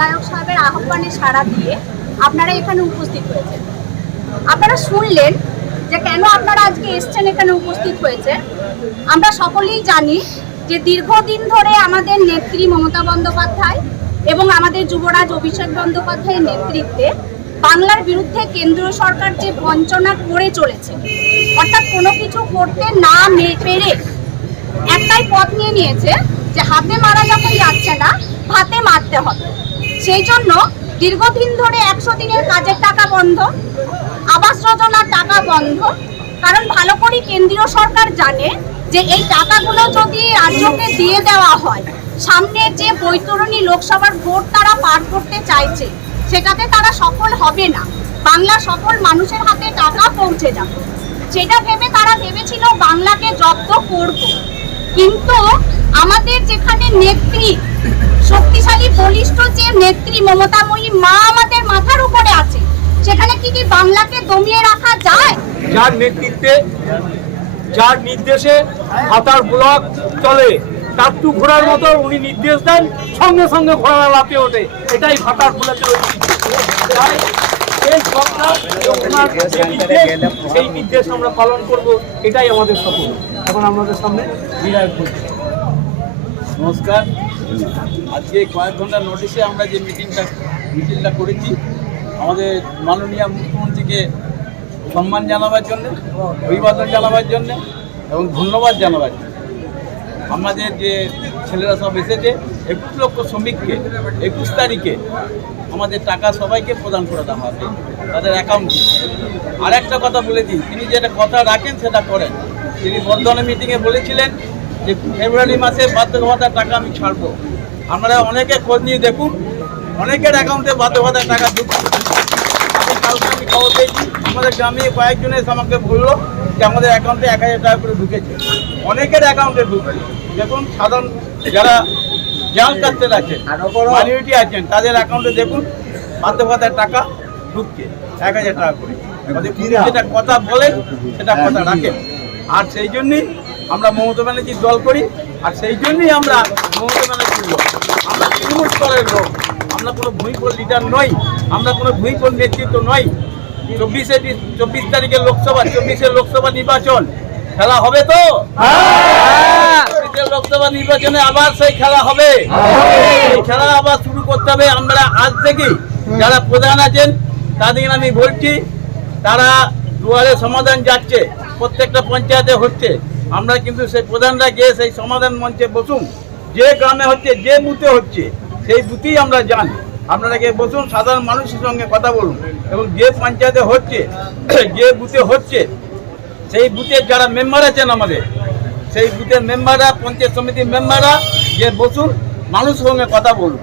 বিধায়ক সাহেবের আহ্বানে সাড়া দিয়ে আপনারা এখানে উপস্থিত হয়েছেন। আপনারা শুনলেন যে কেন আপনারা আজকে এসছেন এখানে উপস্থিত হয়েছে। আমরা সকলেই জানি যে দীর্ঘদিন ধরে আমাদের নেত্রী মমতা বন্দ্যোপাধ্যায় এবং আমাদের যুবরাজ অভিষেক বন্দ্যোপাধ্যায়ের নেতৃত্বে বাংলার বিরুদ্ধে কেন্দ্রীয় সরকার যে বঞ্চনা করে চলেছে, অর্থাৎ কোনো কিছু করতে না পেরে একটাই পথ নিয়ে নিয়েছে যে হাতে মারা যখন যাচ্ছে না ভাতে মারতে হবে। সেই জন্য দীর্ঘদিন ধরে একশো দিনের কাজের টাকা বন্ধ, আবাস যোজনার টাকা বন্ধ। কারণ ভালো করে কেন্দ্রীয় সরকার জানে যে এই টাকাগুলো যদি রাজ্যকে দিয়ে দেওয়া হয়, সামনে যে বৈতরণী লোকসভার ভোট তারা পার করতে চাইছে, সেটাতে তারা সফল হবে না। বাংলা সকল মানুষের হাতে টাকা পৌঁছে যাবে। সেটা ভেবে তারা ভেবেছিল বাংলাকে জব্দ করব। কিন্তু আমাদের যেখানে নেত্রী শক্তিশালী বলিষ্ঠ যে নেত্রী মমতাময়ী মা আমাদের মাথার উপরে আছে। সেখানে কি কি বাংলাকে দমিয়ে রাখা যায়? যার নেতৃত্বে যার নির্দেশে হাতার ব্লক চলে টাট্টু ঘোড়ার মতো উনি নির্দেশ দেন সঙ্গে সঙ্গে ঘোড়া লাফিয়ে ওঠে। এটাই ভাতার ব্লকের ঐতিহ্য। এই সরকার সেই নির্দেশ আমরা পালন করব এটাই আমাদের সফল এখন আমাদের সামনে বিধায়ক নমস্কার। আজকে কয়েক ঘণ্টা নোটিশে আমরা যে মিটিংটা মিটিংটা করেছি, আমাদের মাননীয় মুখ্যমন্ত্রীকে সম্মান জানাবার জন্য, অভিবাদন জানাবার জন্য এবং ধন্যবাদ জানাবার জন্য। আমাদের যে ছেলেরা সব এসেছে, একুশ লক্ষ শ্রমিককে একুশ তারিখে আমাদের টাকা সবাইকে প্রদান করে দেওয়া হবে, তাদের অ্যাকাউন্টে আর একটা কথা বলে দিই, তিনি যেটা কথা রাখেন সেটা করেন। তিনি বর্ধমানে মিটিংয়ে বলেছিলেন যে ফেব্রুয়ারি মাসে বার্ধক্য ভাতার টাকা আমি ছাড়বো। আমরা অনেকে খোঁজ নিয়ে দেখুন অনেকের অ্যাকাউন্টে বার্ধক্য ভাতার টাকা ঢুকছে। আমি কালকে আমি খবর পেয়েছি আমাদের গ্রামে কয়েকজন এসে আমাকে বলল যে আমাদের অ্যাকাউন্টে এক হাজার টাকা করে ঢুকেছে। অনেকের অ্যাকাউন্টে ঢুকছে। দেখুন সাধারণ যারা জাল কাস্টের আছেন মাইনরিটি আছেন তাদের অ্যাকাউন্টে দেখুন বার্ধক্য ভাতার টাকা ঢুকছে এক হাজার টাকা করে। যেটা কথা বলেন সেটা কথা রাখেন আর সেই জন্যই আমরা মমতা ব্যানার্জির দল করি আর সেই জন্যই আমরা মমতা ব্যানার্জির লোক আমরা তৃণমূল স্তরের লোক। আমরা কোনো ভূমিকল লিডার নই। আমরা কোনো ভূমিকল নেতৃত্ব নই। চব্বিশে চব্বিশ তারিখে লোকসভা চব্বিশে লোকসভা নির্বাচন। খেলা হবে তো? চব্বিশে লোকসভা নির্বাচনে আবার সেই খেলা হবে। খেলা আবার শুরু করতে হবে। আমরা আজ থেকে যারা প্রধান আছেন তাদের আমি বলছি তারা দুয়ারে সমাধান যাচ্ছে। প্রত্যেকটা পঞ্চায়েতে হচ্ছে। আমরা কিন্তু সেই প্রধানরা গিয়ে সেই সমাধান মঞ্চে বসুন। যে গ্রামে হচ্ছে, যে বুথে হচ্ছে, সেই বুথেই আমরা জানি আপনারা গিয়ে বসুন, সাধারণ মানুষের সঙ্গে কথা বলুন। এবং যে পঞ্চায়েতে হচ্ছে, যে বুথে হচ্ছে, সেই বুথের যারা মেম্বার আছেন আমাদের, সেই বুথের মেম্বাররা পঞ্চায়েত সমিতির মেম্বাররা যে বসুন, মানুষের সঙ্গে কথা বলুন।